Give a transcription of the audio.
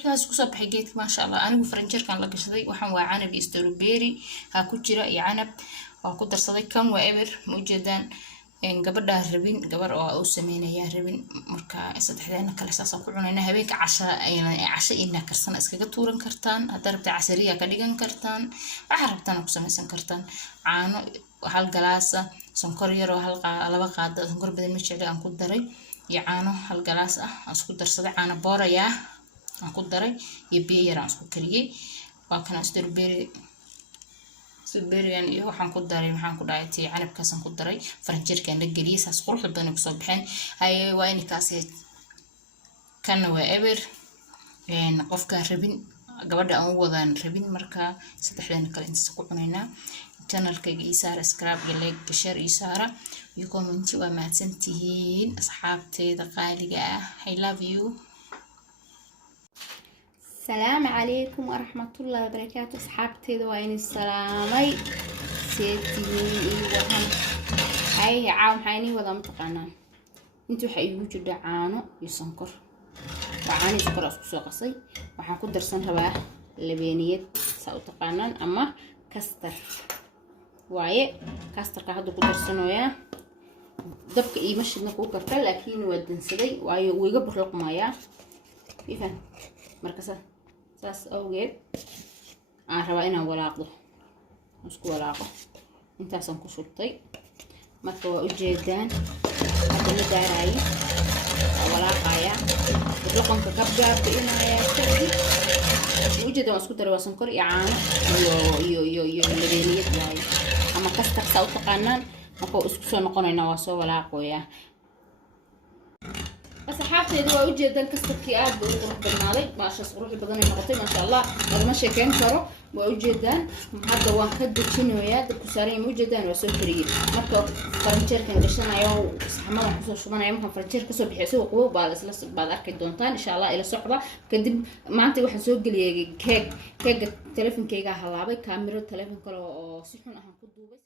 quruxdaas ku soo baxay geedka maasha Allah anigu faranjeerkan la gashaday waxaan waa canab iyo strawberry ha ku jira iyo canab waa ku darsaday kan waa eber ma ujeedaan gabadha rabin gabar oo sameynaya rabin marka saddexdeena kale saas ku cunayna habeenka casha ina karsan iskaga tuuran kartaan hadda rabta casariya ka dhigan kartaan waxa rabtaan ku samaysan kartaan caano hal galaas sonkor yar oo laba qaado sonkor badan ma jecel aan ku daray iyo caano hal galaas aan isku darsaday caano booraya aan ku daray iyo biyo yar aan isku kariyay waa kana strawberry iyo waxaan ku daray maxaan ku dhahay tii canabkaasaan ku daray faranjeerkan la geliyay saas qurux badan ku soo baxeen hay waa in kaas kana waa eber qofka rabin gabadha aan wadaan rabin marka saddexdeena kale inta ku cunaynaa channelkayga isaara subscribe like share isaara iyo comment waa mahadsantihiin asxaabteeda qaaliga ah I love you. السلام عليكم ورحمة الله وبركاته أصحابتي وين السلامي سيتيني وهم هاي عاون حيني ولا متقنا انتو حيوجو جدا عانو يسنكر وعاني سكر أسكسو قصي وحنكو درسان هباه لبينيات ساو تقانان أما كستر واي كستر كهدو كو درسانو يا دبك إيمشي نكو كرتا لكن ودن سدي واي ويقبر لقما يا فيفان مركزة saas awgeed aan rabaa inaan walaaqdo isku walaaqo intaasaan ku shubtay marka waa ujeedaan hadda la daaray walaaqaya dhaqanka kabgaabta inaya ujeedaan isku daray waa sonkor iyo caano iyo labeeliyad waay ama kasta u taqaanaan marka isku soo noqonayna waa soo walaaqoya أصحابتي دوا وجدان كستكي آد بقول بالنادي ما شاء الله روحي بدنا نقطي ما شاء الله هذا ما شيء كان كرو ووجدان هذا واحد شنويات كسرين وجدان وسوي فريق مركب فرنشر كان قشنا يوم سحما وحصل شو ما نعمل فرنشر كسر بحسوا قوة بعد أكيد دونتان إن شاء الله إلى صعبة كدب ما أنت واحد سوق لي كيك تلفون كيك هلا كاميرا تلفون كلو سيحون أهم كدوبة